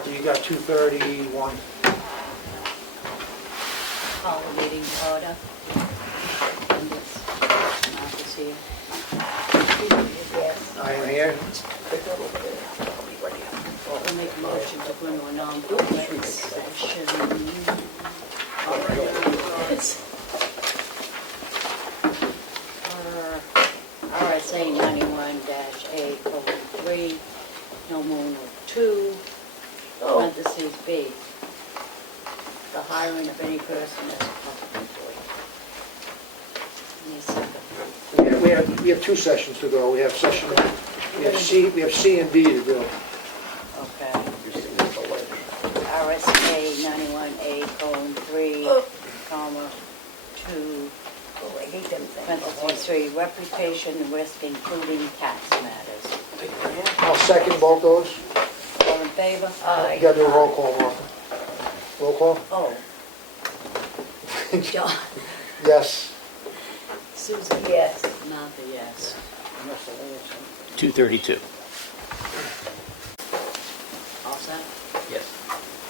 Martha, you got 2:31. Call the meeting to order. And it's Martha's here. Yes. I am here. Well, we'll make a motion to go into a non-public session. RSA 91-A:3, no more than 2, parentheses B. The hiring of any person as a public employee. Need a second. We have 2 sessions to go. We have C and D to go. Okay. RSA 91A:3, comma, 2, Oh, I hate them things. parentheses 3, reputation risk including tax matters. I'll second both those. All in favor? You gotta do a roll call, Martha. Roll call? Oh. John. Yes. Susan? Yes. Martha, yes. 2:32. All set? Yes.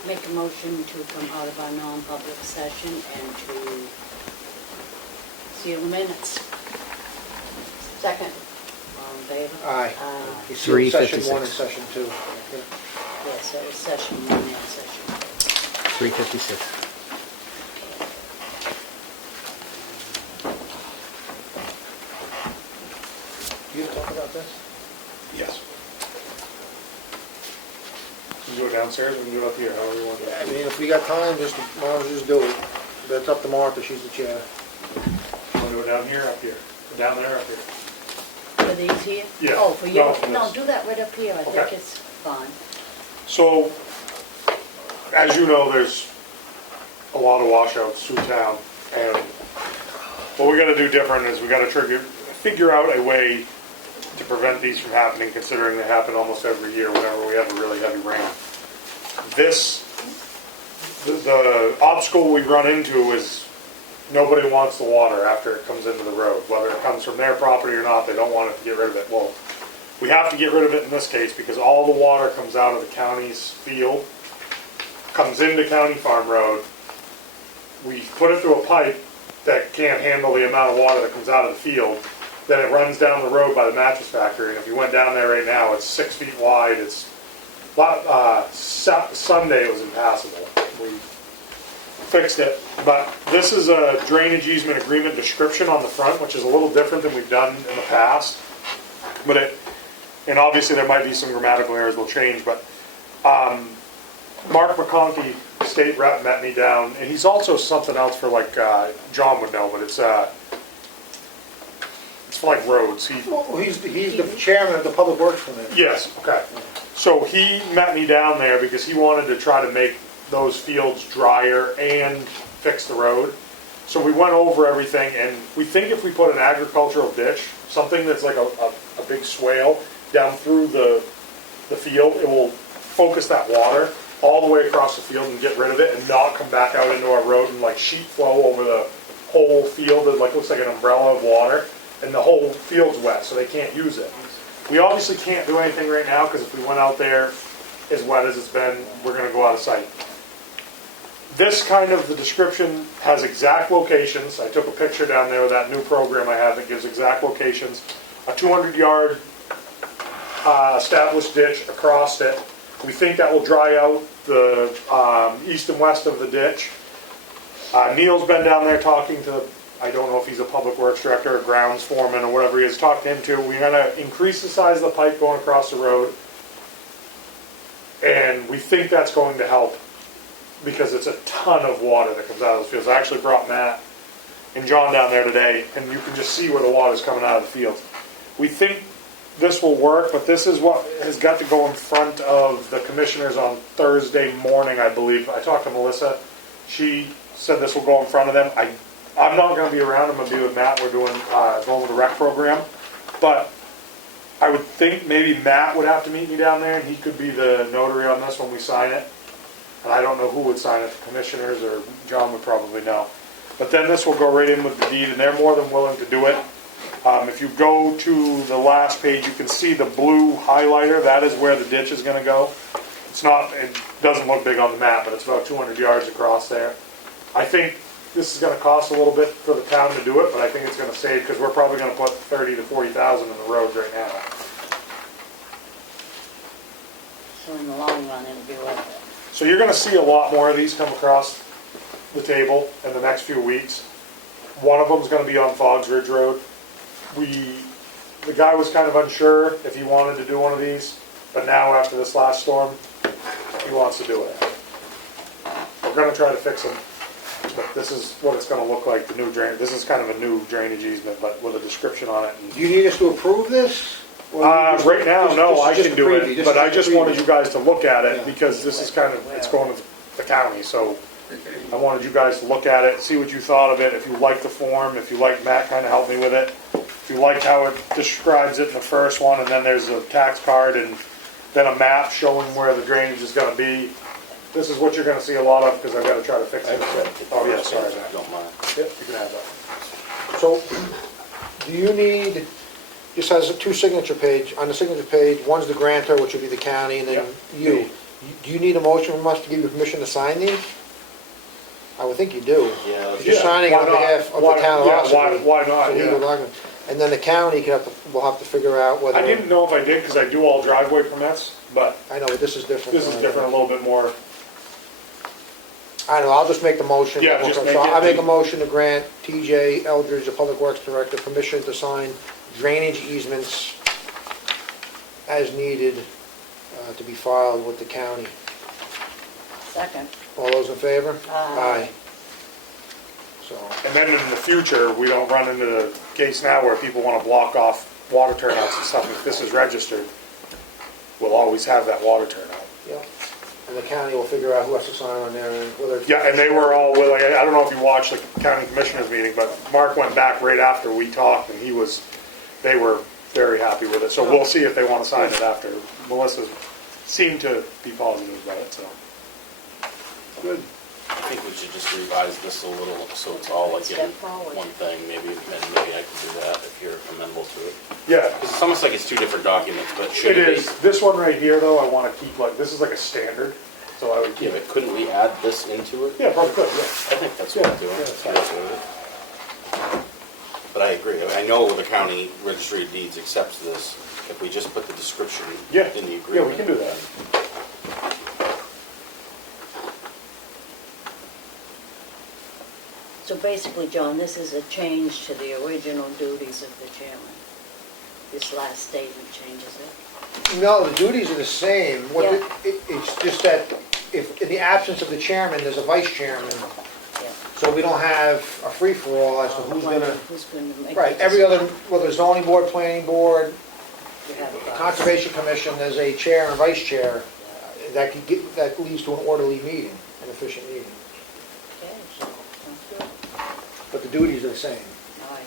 Make a motion to come out of our non-public session and to see the minutes. Second. All in favor? Aye. Aye. You see session 3:56. 1 and session 2. Yeah. Yes, that was session 1 and session 3:56. You talk about this? Yes. We can do it downstairs, we can do it up here, however you want to do I it. mean, if we got time, might as well just do it. But it's up to Martha, she's the chair. Want to do it down here, up here? Down there, up here? 2. For these here? Yeah. Oh, for you? No, for No, this. do that right up here. I think Okay. it's fine. So, as you know, there's a lot of washouts through town, and what we gotta do different is we gotta figure out a way to prevent these from happening, considering they happen almost every year whenever we have a really heavy rain. The obstacle we run into is nobody wants the water after it comes into the road, whether it comes from their property or not, they don't want it to get rid of it. Well, we have to get rid of it in this case because all the water comes out of the county's field, comes into County Farm Road. We put it through a pipe that can't handle the amount of water that comes out of the field. Then it runs down the road by the mattress factory, and if you went down there right now, it's 6 feet wide. It's Sunday it was impassable. We fixed it, but this is a drainage easement agreement description on the front, which is a little different than we've done in the past. But and obviously there might be some grammatical errors we'll change, but Mark McConkey, state rep, met me down, and he's also something else for like John would know, but it's for like roads. Well, he's the chairman of the Public Works Committee. Yes, okay. So he met me down there because he wanted to try to make those fields drier and fix the road. So we went over everything, and we think if we put an agricultural ditch, something that's like a big swale down through the field, it will focus that water all the way across the field and get rid of it and not come back out into our road and like sheet flow over the whole field. It like looks like an umbrella of water, and the whole field's wet, so they can't use it. We obviously can't do anything right now because if we went out there as wet as it's been, we're going to go out of sight. This kind of the description has exact locations. I took a picture down there with that new program I have that gives exact locations. A 200-yard established ditch across it. We think that will dry out the east and west of the ditch. Neil's been down there talking to, I don't know if he's a public works director or grounds foreman or whatever he is, talked to him too. We're going to increase the size of the pipe going across the road. And we think that's going to help because it's a ton of water that comes out of those fields. I actually brought Matt and John down there today, and you can just see where the water's coming out of the fields. We think this will work, but this is what has got to go in front of the commissioners on Thursday morning, I believe. I talked to Melissa. She said this will go in front of them. I'm not going to be around. I'm going to be with Matt. We're doing going with the rec program. But I would think maybe Matt would have to meet me down there, and he could be the notary on this when we sign it. And I don't know who would sign it, the commissioners, or John would probably know. But then this will go right in with the deed, and they're more than willing to do it. If you go to the last page, you can see the blue highlighter. That is where the ditch is going to go. It's not, it doesn't look big on the map, but it's about 200 yards across there. I think this is gonna cost a little bit for the town to do it, but I think it's gonna save, because we're probably gonna put 30 to 40,000 in the roads right now. So in the long run, it'll be worth it. So you're gonna see a lot more of these come across the table in the next few weeks. One of them's gonna be on Fogs Ridge Road. The guy was kind of unsure if he wanted to do one of these, but now after this last storm, he wants to do it. We're gonna try to fix them, but this is what it's gonna look like, the new drain. This is kind of a new drainage easement, but with a description on it. Do you need us to approve this? Or you just- Right now, this- no, this is I just can a do preview. it, This but is I just just a wanted preview. you guys to look at Yeah. it, because this is kind of, it's going to the county, so I wanted you guys to look at it, see what you thought of it, if you like the form, if you like Matt kind of helped me with it, if you like how it describes it in the first one, and then there's a tax card, and then a map showing where the drainage is gonna be. This is what you're gonna see a lot of, because I've gotta try to fix it. Oh, yeah, sorry, Matt. Don't mind. Yep, you can have that. So, do you need, this has a two signature page, on the signature page, one's the grantor, which would be the county, and then Yeah. you. Do you need a motion from us to give you permission to sign these? I would think you do. Yeah. You're signing on Why not? behalf of Why- the town of yeah, Ossipee. why not, It's a legal yeah. document. And then the county will have to figure out whether. I didn't know if I did, because I do all driveway permits, but I know, but this is different. this is different, a little bit more. I don't know, I'll just make the motion. Yeah, just make So it- I make a motion to grant TJ Eldridge, the Public Works Director, permission to sign drainage easements as needed to be filed with the county. Second. All those in favor? Aye. So, And then in the future, we don't run into the case now where people want to block off water turnouts and stuff. If this is registered, we'll always have that water turnout. yeah, and the county will figure out who has to sign on there and whether. Yeah, and they were all willing. I don't know if you watched the county commissioners meeting, but Mark went back right after we talked, and they were very happy with it. So we'll see if they want to sign it after. Melissa seemed to be positive about it, so. Good. I think we should just revise this a little, so it's all like in Step forward. one thing, maybe, and maybe I can do that if you're amenable to it. Yeah, Because it's almost like it's two different documents, but should it it be? is. This one right here, though, I want to keep this is like a standard, so I would keep Yeah, it. but couldn't we add this into it? Yeah, probably could, yeah. I think that's what Yeah, I'm doing. yeah, If you're okay with it. But I agree. I know the county registry of deeds accepts this. If we just put the description Yeah, in the yeah, agreement. we can do that. So basically, John, this is a change to the original duties of the chairman. This last statement changes it. No, the duties are the same. Yeah. It's just that if, in the absence of the chairman, there's a vice chairman, Yeah. so we don't have a free-for-all as to who's gonna. Who's gonna make Right, the every other, decision? whether zoning board, planning board, You have a vice. conservation commission, there's a chair and vice chair. That leads to an orderly meeting, an efficient meeting. Okay, sounds good. But the duties are the same. All right.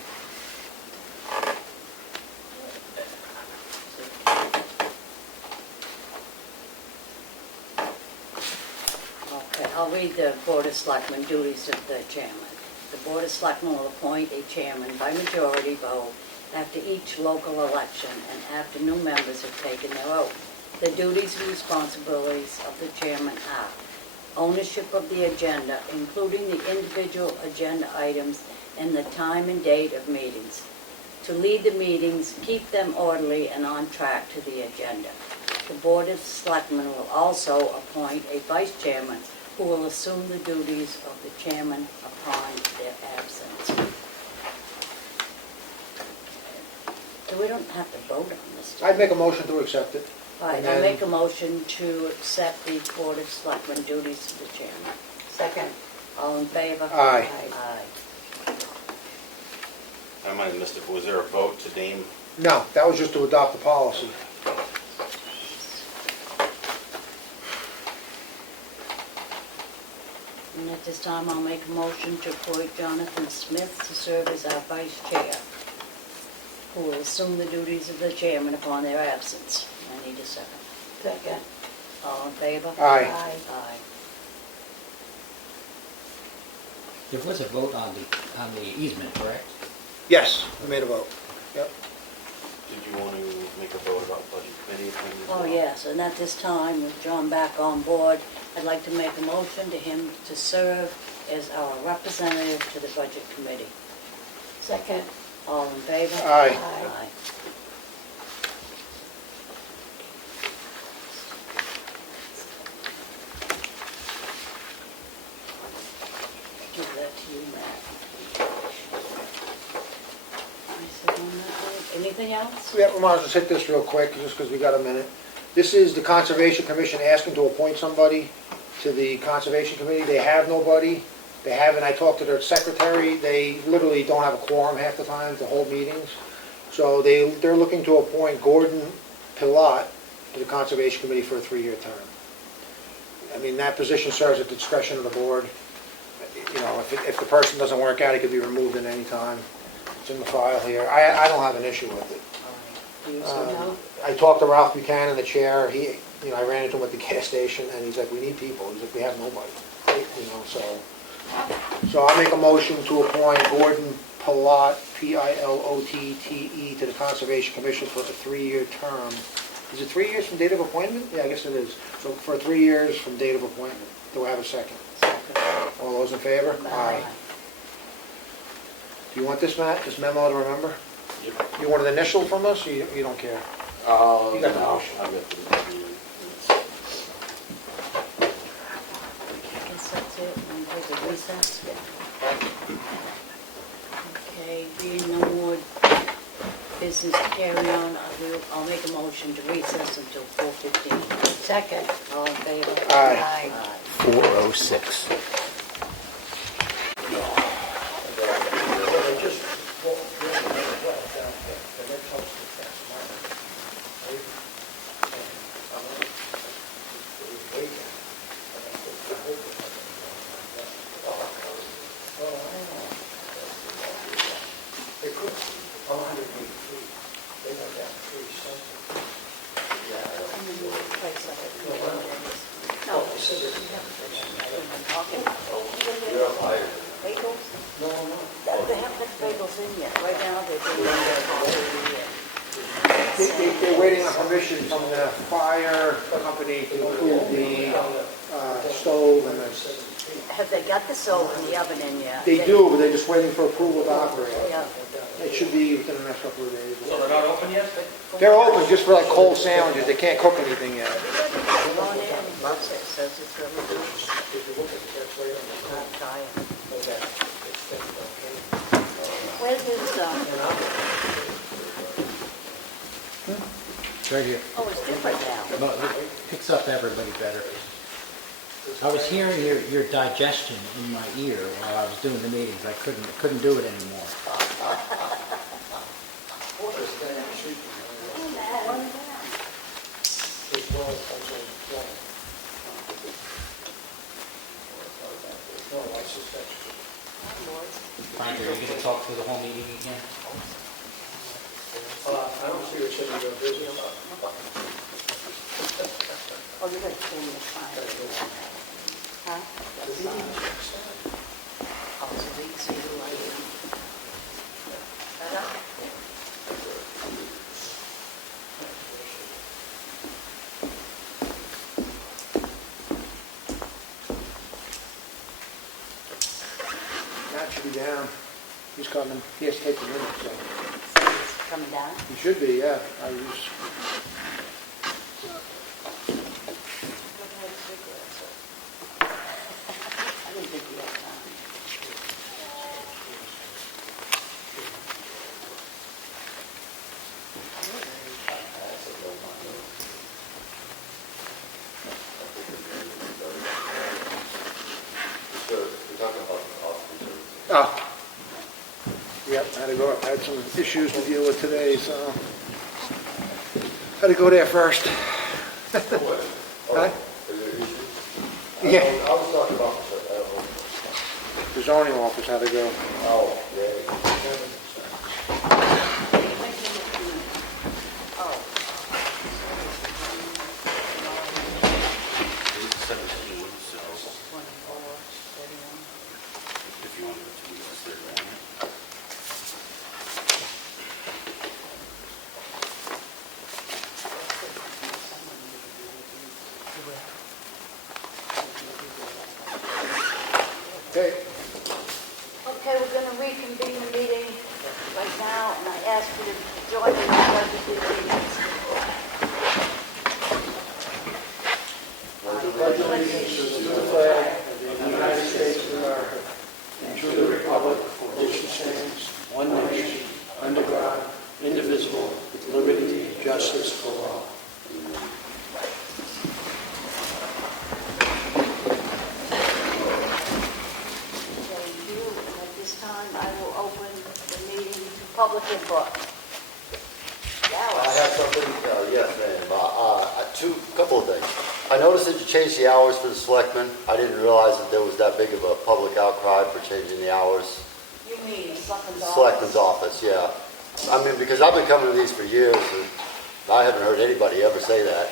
Okay, I'll read the Board of Selectmen duties of the chairman. The Board of Selectmen will appoint a chairman by majority vote after each local election and after new members have taken their oath. The duties and responsibilities of the chairman are ownership of the agenda, including the individual agenda items and the time and date of meetings. To lead the meetings, keep them orderly and on track to the agenda. The Board of Selectmen will also appoint a vice chairman who will assume the duties of the chairman upon their absence. So we don't have to vote on this. do we? I'd make a motion to accept it. All right, And I'll then- make a motion to accept the Board of Selectmen duties of the chairman. Second. All in favor? Aye. Aye. I might have missed it. Was there a vote to name? No, that was just to adopt the policy. And at this time, I'll make a motion to appoint Jonathan Smith to serve as our vice chair, who will assume the duties of the chairman upon their absence. I need a second. Second. All in favor? Aye. Aye. There was a vote on the easement, correct? Yes, we made a vote. Yep. Did you want to make a vote about budget committee appointment? Oh, yes, and at this time, with John back on board, I'd like to make a motion to him to serve as our representative to the budget committee. Second. All in favor? Aye. Aye. Give that to you, Matt. I said on that one. Anything else? Yeah, we might as well hit this real quick, just because we got a minute. This is the Conservation Commission asking to appoint somebody to the Conservation Committee. They have nobody. They haven't, I talked to their secretary, they literally don't have a quorum half the time to hold meetings. So they're looking to appoint Gordon Pilat to the Conservation Committee for a 3-year term. I mean, that position serves at the discretion of the board. You know, if the person doesn't work out, he could be removed at any time. It's in the file here. I don't have an issue with it. Do you say no? I talked to Ralph Buchanan, the chair, I ran into him at the gas station, and he's like, we need people. He's like, we have nobody, you know, so I'll make a motion to appoint Gordon Pilat, P-I-L-O-T-T-E, to the Conservation Commission for a 3-year term. Is it 3 years from date of appointment? Yeah, I guess it is. So for 3 years from date of appointment. Do I have a second? Second. All those in favor? Aye. Do you want this, Matt, this memo to remember? Yep. You want an initial from us, or you don't care? You got the motion. I've got the. I guess that's it, and take a recess. Okay, being no more business to carry on, I'll make a motion to recess until 4:15. Second. All in favor? Aye. 4:06. They haven't put bagels in yet. Right now, they're doing They're waiting on permission from the fire company to include the stove and the... Have they got the stove and the oven in yet? They do, but they're just waiting for approval to operate. Yeah. It should be within the next couple of days. So they're not open yet? They're open just for like cold sandwiches. They can't cook anything yet. Come on in. It says it's really good. Not tired. Where's his, It's right here. oh, it's different now. But it picks up everybody better. I was hearing your digestion in my ear while I was doing the meetings. I couldn't do it anymore. Frank, are you going to talk through the whole meeting again? I don't see what should be doing business. Oh, you're gonna change the time. Huh? That's fine. Oh, so we can see the light. Matt should be down. He's coming. He has to take the minutes, so. Coming down? He should be, yeah. I was... I didn't think we had time. Oh. Yep, I had some issues to deal with today, so had to go there first. Huh? Yeah. I was talking about, The zoning office had to go. oh, yeah. It's 17, so 24, 31. if you want to use this, they're on it. Okay, Okay, we're gonna reconvene the meeting right now, and I ask you to join me in the pledge of allegiance. pledge allegiance to the flag of the United States of America and to the republic for which it stands, one nation, under God, indivisible, with liberty and justice for all. Thank you, and at this time, I will open the meeting to public input. I have something, yes, ma'am. Couple of things. I noticed that you changed the hours for the selectmen. I didn't realize that there was that big of a public outcry for changing the hours. You mean the Selectmen's office? Selectmen's office, yeah. I mean, because I've been coming to these for years, and I haven't heard anybody ever say that.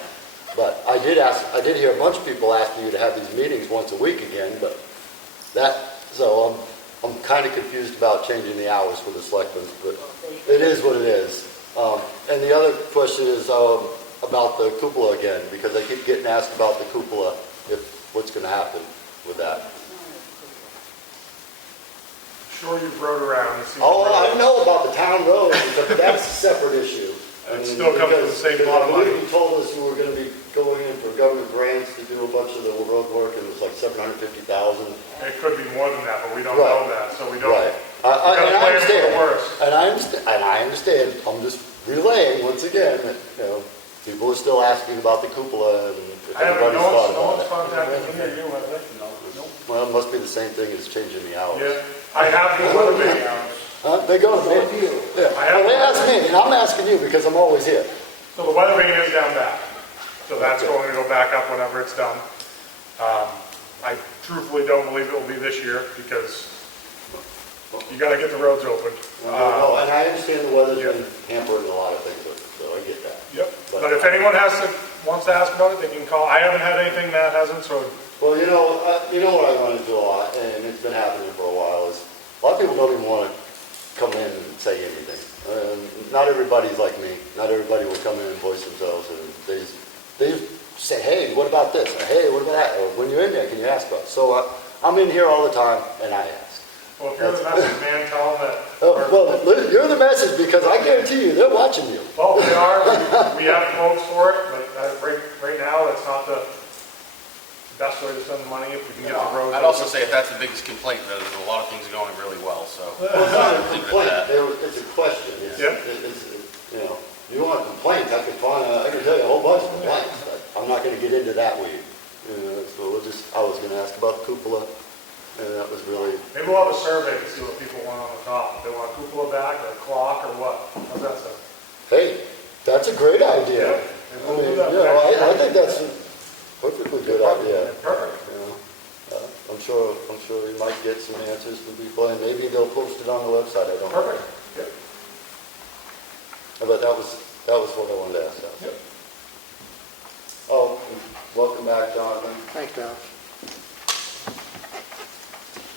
But I did hear a bunch of people asking you to have these meetings once a week again, but so I'm kind of confused about changing the hours for the selectmen, but it is what it is. And the other question is about the cupola again, because I keep getting asked about the cupola, what's going to happen with that. Sure you rode around and seen. Oh, I know about the town road, but that's a separate issue. It still comes to the same lot of I believe money. you told us you were going to be going in for government grants to do a bunch of the road work, and it was like $750,000. It could be more than that, but we don't Right. know that, so we don't. Right. We gotta And I plan for the understand. worst. And I understand. I'm just relaying once again that, people are still asking about the cupola and if I haven't, anybody's thought no one's about it. contacted me or you, have they? Well, it must be the same thing as changing the hours. Yeah, I have the weather vane. Huh? They go to me. Yeah. I have- Well, they ask me, and I'm asking you because I'm always here. So the weather vane is down back. So that's going to go back up whenever it's done. I truthfully don't believe it will be this year because you gotta get the roads open. No, and I understand the weather's been hampering a lot of things, so I get that. Yep, but if anyone wants to ask about it, they can call. I haven't had anything, Matt hasn't, so Well, you know what I run into a lot, and it's been happening for a while, is a lot of people don't even want to come in and say anything. Not everybody's like me. Not everybody will come in and voice themselves, and they just say, hey, what about this? Or, hey, what about that? Or, when you're in there, can you ask about it? So I'm in here all the time, and I ask. well, if you're the message man, tell them that. Well, you're the message, because I guarantee you, they're watching you. Well, they are. We have quotes for it, but right now, that's not the best way to spend the money if we can get the roads. I'd also say if that's the biggest complaint, there's a lot of things going really well, so. Well, it's not a Leave it at complaint. that. It's a question. Yep. You want complaints, I can tell you a whole bunch of complaints, but I'm not going to get into that with you. So I was going to ask about the cupola, and that was really, Maybe we'll have a survey to see what people want on the top. If they want a cupola back or a clock or what. How's that sound? hey, that's a great idea. Maybe I we'll mean, do that. I think that's a perfectly good idea. Perfect. I'm sure we might get some answers from people, and maybe they'll post it on the website, I don't know. Perfect. Yep. But that was what I wanted to ask. Yep. Oh, welcome back, Jonathan. thanks, Val.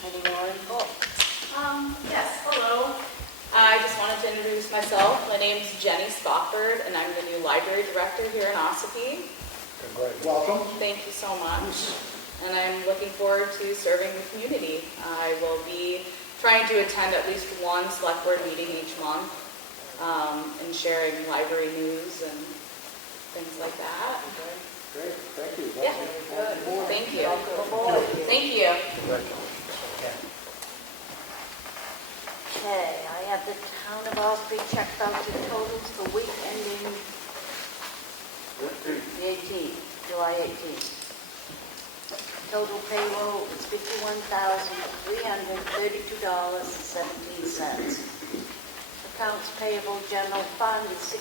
Any more input? Yes, hello. I just wanted to introduce myself. My name's Jenny Spofford, and I'm the new library director here in Ossipee. Welcome. Thank you so much. And I'm looking forward to serving the community. I will be trying to attend at least one select board meeting each month, and sharing library news and things like that. Great, thank you. Yeah, good. Thank you. Thank you. Okay, I have the town of Ossipee check voucher totals for week ending the 18th, July 18th. Total payroll is $51,332.17. Accounts payable general fund is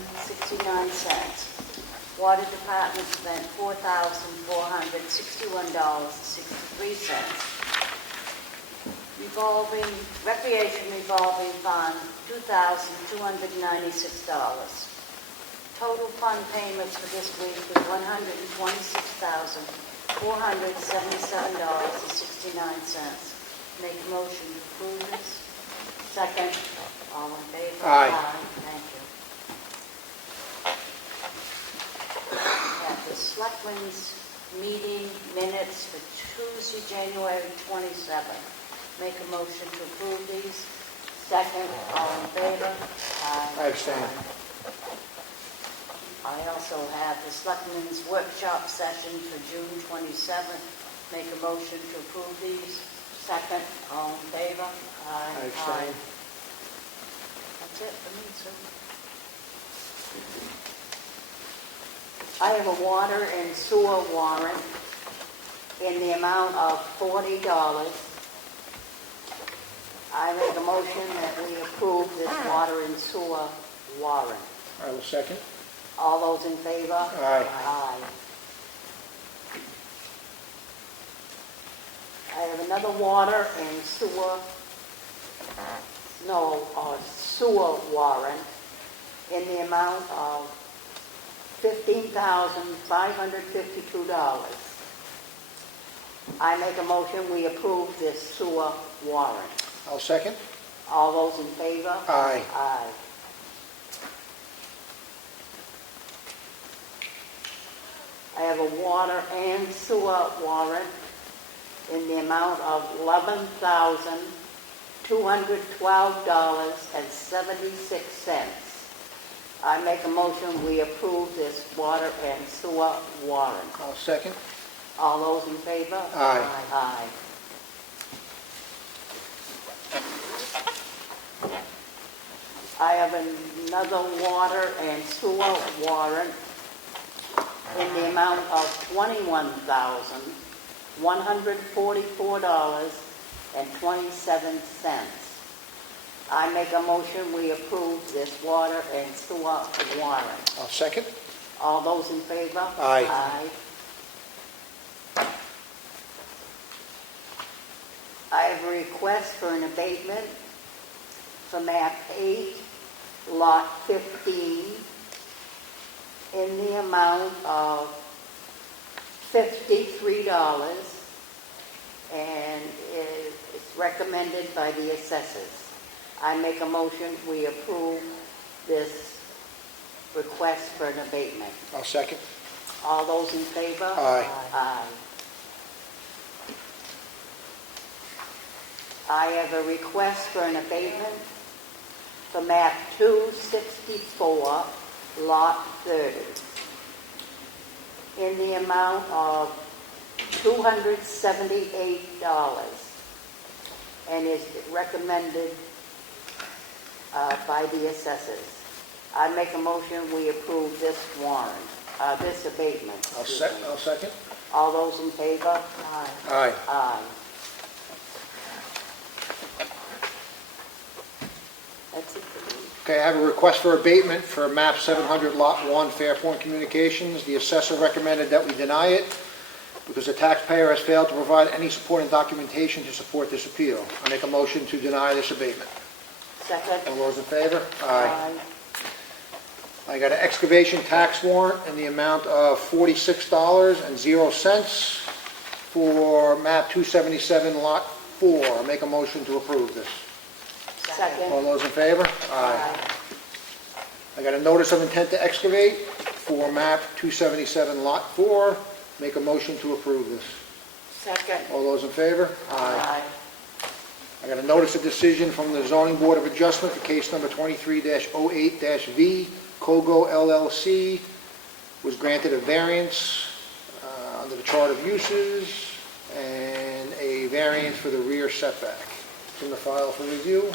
$68,287.69. Water department spent $4,461.63. Recreation revolving fund, $2,296. Total fund payments for this week was $126,477.69. Make a motion to approve this. Second. All in favor? Aye. Thank you. We have the Selectmen's meeting minutes for Tuesday, January 27th. Make a motion to approve these. Second, all in favor? I abstain. I also have the Selectmen's workshop session for June 27th. Make a motion to approve these. Second, all in favor? I abstain. That's it for me, sir. I have a water and sewer warrant in the amount of $40. I make a motion that we approve this water and sewer warrant. I will second. All those in favor? Aye. Aye. I have another water and sewer, sewer warrant in the amount of $15,552. I make a motion we approve this sewer warrant. I'll second. All those in favor? Aye. Aye. I have a water and sewer warrant in the amount of $11,212.76. I make a motion we approve this water and sewer warrant. I'll second. All those in favor? Aye. Aye. I have another water and sewer warrant in the amount of $21,144.27. I make a motion we approve this water and sewer warrant. I'll second. All those in favor? Aye. Aye. I have a request for an abatement for map 8, lot 15, in the amount of $53, and it's recommended by the assessors. I make a motion we approve this request for an abatement. I'll second. All those in favor? Aye. Aye. I have a request for an abatement for map 264, lot 30, in the amount of $278, and is recommended by the assessors. I make a motion we approve this warrant, this abatement. I'll second. All those in favor? Aye. Aye. Aye. That's it for me. Okay, I have a request for abatement for map 700, lot 1, Fairpoint Communications. The assessor recommended that we deny it because the taxpayer has failed to provide any supporting documentation to support this appeal. I make a motion to deny this abatement. Second. All those in favor? Aye. I got an excavation tax warrant in the amount of $46.00 for map 277, lot 4. I make a motion to approve this. Second. All those in favor? Aye. I got a notice of intent to excavate for map 277, lot 4. Make a motion to approve this. Second. All those in favor? Aye. I got a notice of decision from the Zoning Board of Adjustment for case number 23-08-V. Comeau LLC was granted a variance under the chart of uses and a variance for the rear setback. It's in the file for review.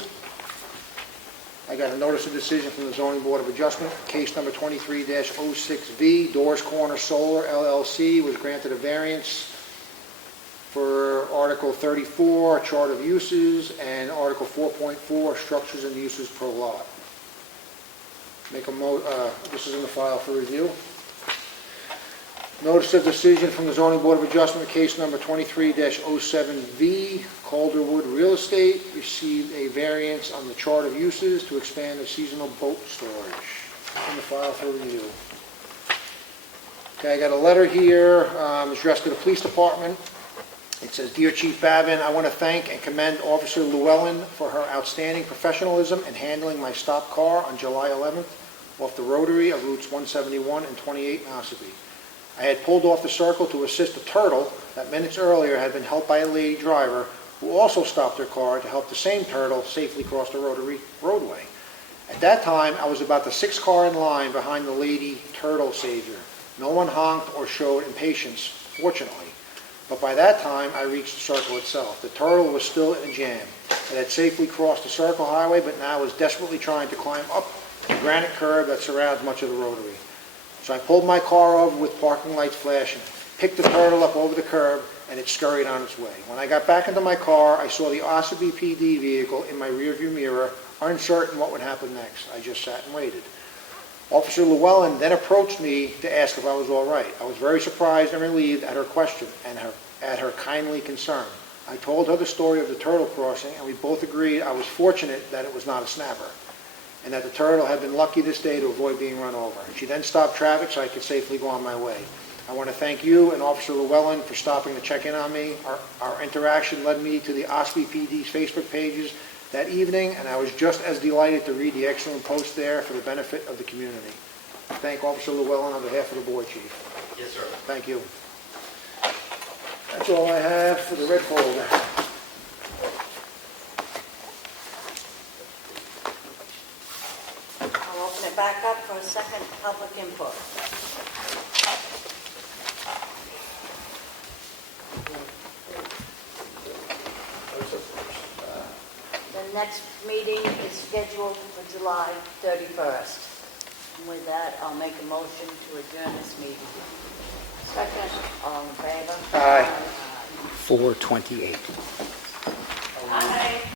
I got a notice of decision from the Zoning Board of Adjustment for case number 23-06V. Doors Corner Solar LLC was granted a variance for Article 34, Chart of Uses, and Article 4.4, Structures and Uses per lot. This is in the file for review. Notice of decision from the Zoning Board of Adjustment, case number 23-07V, Calderwood Real Estate, received a variance on the Chart of Uses to expand the seasonal boat storage. In the file for review. Okay, I got a letter here addressed to the police department. It says, Dear Chief Babin, I want to thank and commend Officer Llewellyn for her outstanding professionalism in handling my stopped car on July 11th off the rotary of routes 171 and 28 in Ossipee. I had pulled off the circle to assist a turtle that minutes earlier had been helped by a lady driver who also stopped her car to help the same turtle safely cross the roadway. At that time, I was about the sixth car in line behind the lady turtle savior. No one honked or showed impatience, fortunately. But by that time, I reached the circle itself. The turtle was still in a jam. It had safely crossed the circle highway, but now was desperately trying to climb up the granite curb that surrounds much of the rotary. So I pulled my car over with parking lights flashing, picked the turtle up over the curb, and it scurried on its way. When I got back into my car, I saw the Ossipee PD vehicle in my rearview mirror, uncertain what would happen next. I just sat and waited. Officer Llewellyn then approached me to ask if I was all right. I was very surprised and relieved at her question and at her kindly concern. I told her the story of the turtle crossing, and we both agreed I was fortunate that it was not a snapper, and that the turtle had been lucky this day to avoid being run over. She then stopped traffic so I could safely go on my way. I want to thank you and Officer Llewellyn for stopping to check in on me. Our interaction led me to the Ossipee PD's Facebook pages that evening, and I was just as delighted to read the excellent post there for the benefit of the community. I thank Officer Llewellyn on behalf of the board, Chief. Yes, sir. Thank you. That's all I have for the red folder. I'll open it back up for a second public input. The next meeting is scheduled for July 31st. And with that, I'll make a motion to adjourn this meeting. Second. All in favor? Aye. 4:28. Aye.